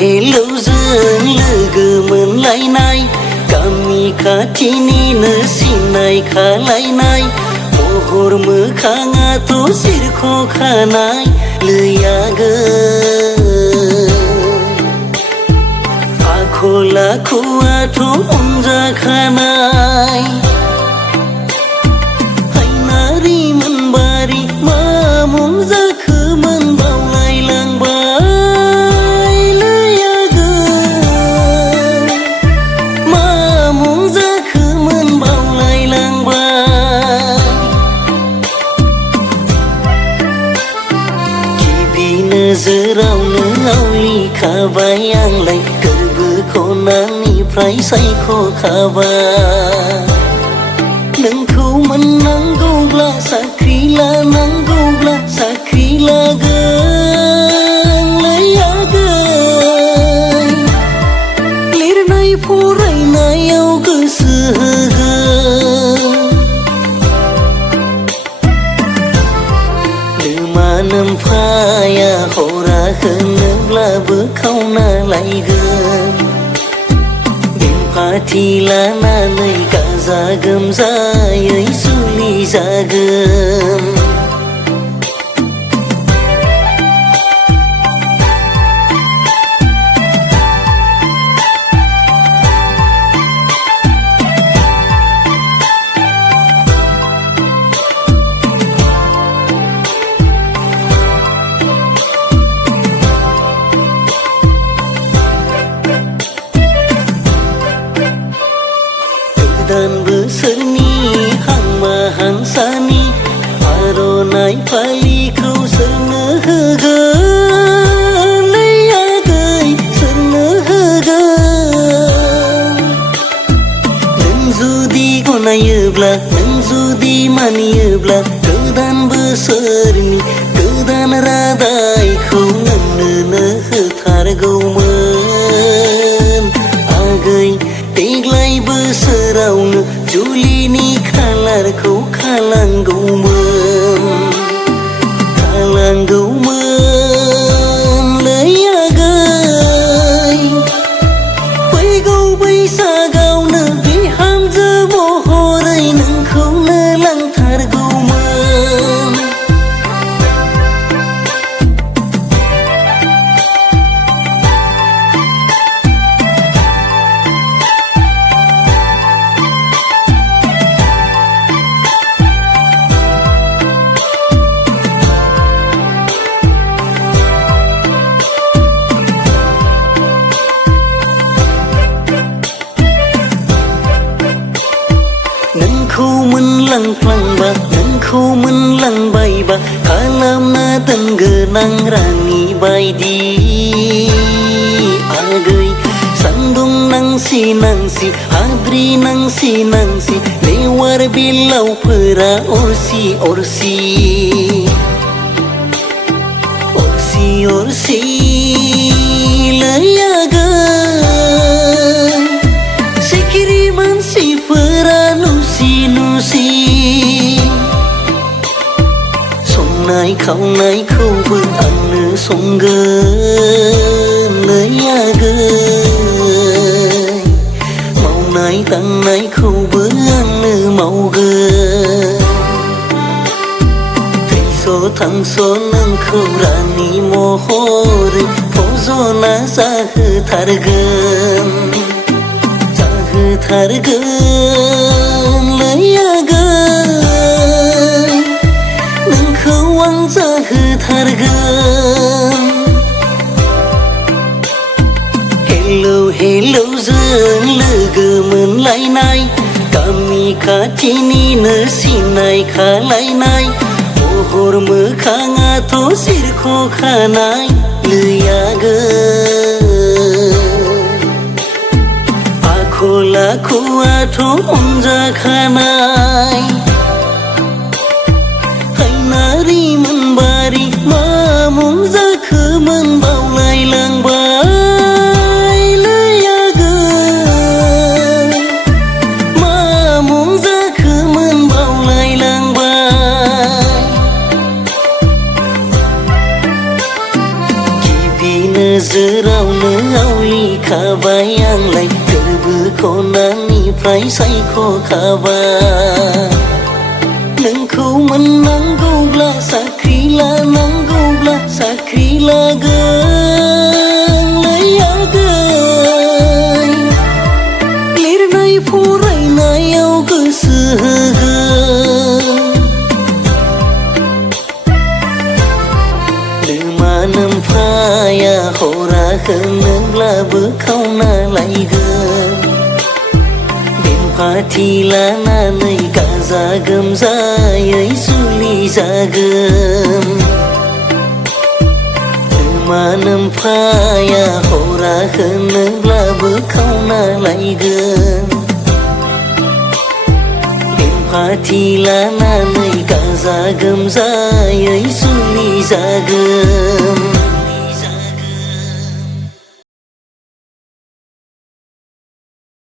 हेलौजों लोगो मोनलायनाय गामि खाथिनिनो सिनाय खालायनाय महर मोखाङाथ' सिरख'खानाय लैयागोन आखल आखुआथ' अनजाखानाय हायनारि मोनबारि मा मुं जाखोमोन बावलायलांबाय लैयागोन मा मुं जाखोमोन बावलायलांबाय गिबि नोजोरावनो आवलिखाबाय आंलाय गोरबो खनानिफ्राय सायख'खाबाय नोंखौ मोननांगौब्ला साख्रि लानांगौब्ला साख्रि लागोन लैयागोन लिरनाय फरायनायाव गोसो होगोन लोमानोमफाया हरा होनोब्लाबो खावना लायगोन बेंफाथि लानानै गाजा गोमजायै जुलि जागोन गोदान बोसोरनि हांमा हांसानि आर'नाइ फालिखौ सोरनो होगोन लैयागै सोरनो होगोन नों जुदि गनायोब्ला नों जुदि मानियोब्ला गोदान बोसोरनि गोदान रादायखौ नोंनो होथारगौमोन आगै देग्लाय बोसोरावनो जुलिनि खालारखौ खालांगौमोन लैयागै फैगौ बैसागावनो बिहामजो महरै नोंखौनो लांथारगौमोन नोंखौ मोनलांफ्लांबा नोंखौ मोनलांबायबा खालामना दोनगोन आं रानि बायदि आगै सान्दुं नांसि नांसि हाद्रि नांसि नांसि लेवार बिलावफोरा अरसि अरसि अरसि अरसि लैयागोन सिखिरि मानसिफोरा नुसि नुसि संनाय खावनायखौबो आंनो संगोन लैयागोन मावनाय दांनायखौबो आंनो मावगोन थैस' थांस' नोंखौ रानि महरै फजना जाहोथारगोन लैयागोन नोंखौ आं जाहोथारगोन हेलौजों लोगो मोनलायनाय गामि खाथिनिनो सिनाय खालायनाय महर मोखाङाथ' सिरख'खानाय लैयागोन आखल आखुआथ' अनजाखानाय हायनारि मोनबारि मा मुं जाखोमोन बावलायलांबाय लैयागोन मा मुं जाखोमोन बावलायलांबाय गिबि नोजोरावनो खनानिफ्राय सायख'खाबाय नोंखौ मोननांगौब्ला साख्रि लानांगौब्ला साख्रि लागोनलै आगै लिरनाय फरायनायाव गोसो होगोन लोमानोमफाया हराखै नोंब्लाबो खावना लायगोन बेनफाथि लानानै गाजा गोमजायै जुलि जागोन लोमानोमफाया हराखै नोंब्लाबो खावना लायगोन बेनफाथि लानानै गाजा गोमजायै जुलि जागोन